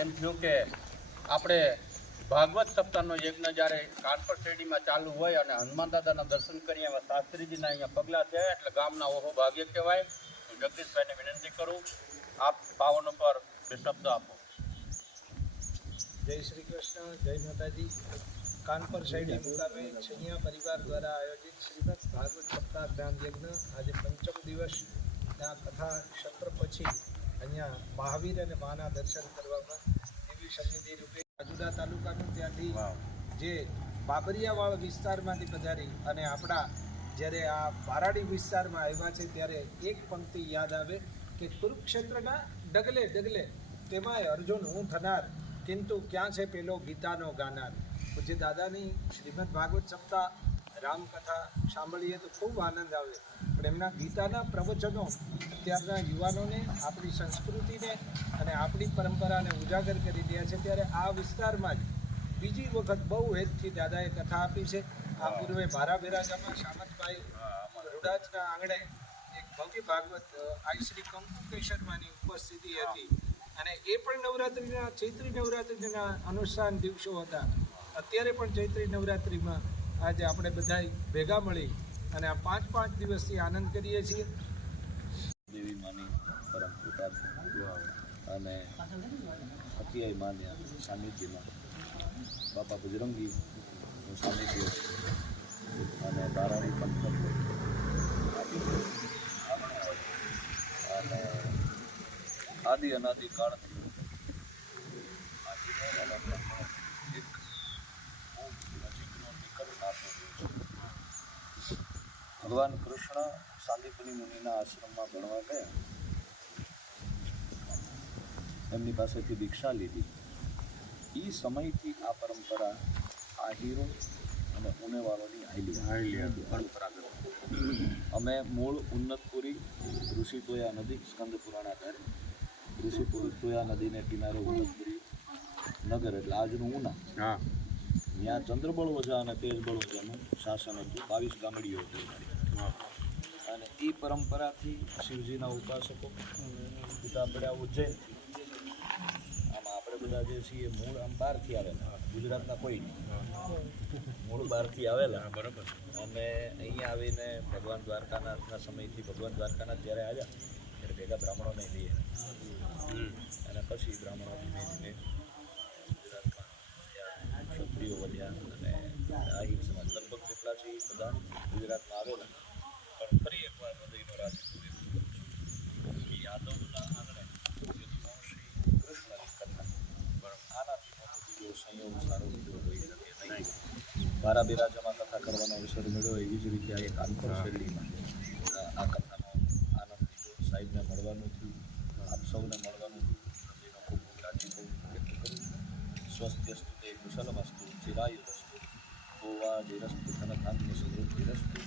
એમ થયું કે આપણે ભાગવત સપ્તાહનો યજ્ઞ જ્યારે કાનપર શેરડીમાં ચાલુ હોય અને હનુમાન દાદાના દર્શન કરીએ એવા શાસ્ત્રીજીના અહીંયા પગલાં થયા એટલે ગામના ઓહો ભાગ્ય કહેવાય. હું જગદીશભાઈને વિનંતી કરું, આપ પાવન ઉપર બે શબ્દ આપો. જય શ્રી કૃષ્ણ, જય માતાજી. કાનપર શેરડી મુકામે છૈયા પરિવાર દ્વારા આયોજિત શ્રીમદ ભાગવત સપ્તાહ જ્ઞાન યજ્ઞ આજે પંચમ દિવસના કથા સત્ર પછી અહીંયા મહાવીર અને માના દર્શન કરવામાં એવી સમિતિ રૂપે રાજુલા તાલુકાનું ત્યાંથી જે બાબરિયાવાડ વિસ્તારમાંથી પધારી અને આપણા જ્યારે આ બારાડી વિસ્તારમાં આવ્યા છે ત્યારે એક પંક્તિ યાદ આવે કે કુરુક્ષેત્રના ડગલે ડગલે તેમાંય અર્જુન હું થનાર, કિંતુ ક્યાં છે પેલો ગીતાનો ગાનાર. પૂજ્ય દાદાની શ્રીમદ ભાગવત સપ્તાહ રામકથા સાંભળીએ તો ખૂબ આનંદ આવે, પણ એમના ગીતાના પ્રવચનો અત્યારના યુવાનોને આપણી સંસ્કૃતિને અને આપણી પરંપરાને ઉજાગર કરી રહ્યા છે. ત્યારે આ વિસ્તારમાં જ બીજી વખત બહુ હેતથી દાદાએ કથા આપી છે. આ પૂર્વે ભારાભેરાજામાં સામતભાઈ રૂડાજના આંગણે એક ભવ્ય ભાગવત આઈ શ્રી કંકુ કેશરમાંની ઉપસ્થિતિ હતી અને એ પણ નવરાત્રિના ચૈત્રી નવરાત્રિના અનુષ્ઠાન દિવસો હતા. અત્યારે પણ ચૈત્રી નવરાત્રિમાં આજે આપણે બધા ભેગા મળી અને આ 5 દિવસથી આનંદ કરીએ છીએ. દેવી માની પરમ કૃપા અને અત્યાય માન્ય સાનિધ્યમાં બાપા બજરંગીનું સાનિધ્ય અને બારાડી પંથક અને આદિ અનાદિ કાળથી એક ખૂબ નજીકનો નિકટ નાતો છે. ભગવાન કૃષ્ણ સાંદીપની મુનિના આશ્રમમાં ભણવા ગયા, એમની પાસેથી દીક્ષા લીધી. એ સમયથી આ પરંપરા આહીરો અને ઉનેવાળોની હાઈલી પરંપરાગત. અમે મૂળ ઉન્નતપુરી ઋષિતોયા નદી સ્કંદ પુરાણ આધારે ઋષિતોયા નદીને કિનારે ઉન્નતપુરી નગર એટલે આજનું ઉના, ત્યાં ચંદ્રબળ વજા અને તેજબળ વજાનું શાસન હતું. 22 ગામડીઓ હતી અને એ પરંપરાથી શિવજીના ઉપાસકો પિતા પડ્યા ઉજ્જૈનથી. આમાં આપણે બધા જે છીએ મૂળ આમ બહારથી આવેલા, ગુજરાતના કોઈ મૂળ બહારથી આવેલા, બરાબર. અને અહીંયા આવીને ભગવાન દ્વારકાનાથના સમયથી ભગવાન દ્વારકાનાથ જ્યારે આવ્યા ત્યારે ભેગા બ્રાહ્મણોને લઈએ અને પછી બ્રાહ્મણો ધીમે ધીમે ગુજરાતમાં ક્ષત્રિયો વધ્યા અને આહિર સમાજ લગભગ જેટલા છે એ બધા ગુજરાતમાં આવેલા. પણ ફરી એકવાર હૃદયનો રાજી યાદવના આંગણે જે શ્રી કૃષ્ણની કથા, પણ આનાથી મોટો બીજો સંયોગ સારો બીજો હોઈ શકે નહીં. બારાબિરાજામાં કથા કરવાનો અવસર મળ્યો, એવી જ રીતે આ એક કાનપર શેરડીમાં આ કથાનો આનંદ લીધો. સાહેબને મળવાનું થયું, આપ સૌને મળવાનું થયું. હૃદયનો ખૂબ ખૂબ રાજીપો વ્યક્ત કરું છું. સ્વસ્ત્યસ્તુ તે કુશલમસ્તુ ચિરાયુરસ્તુ ગોવા ધીરસ્તુ ધનધાન્ય સમૃદ્ધિરસ્તુ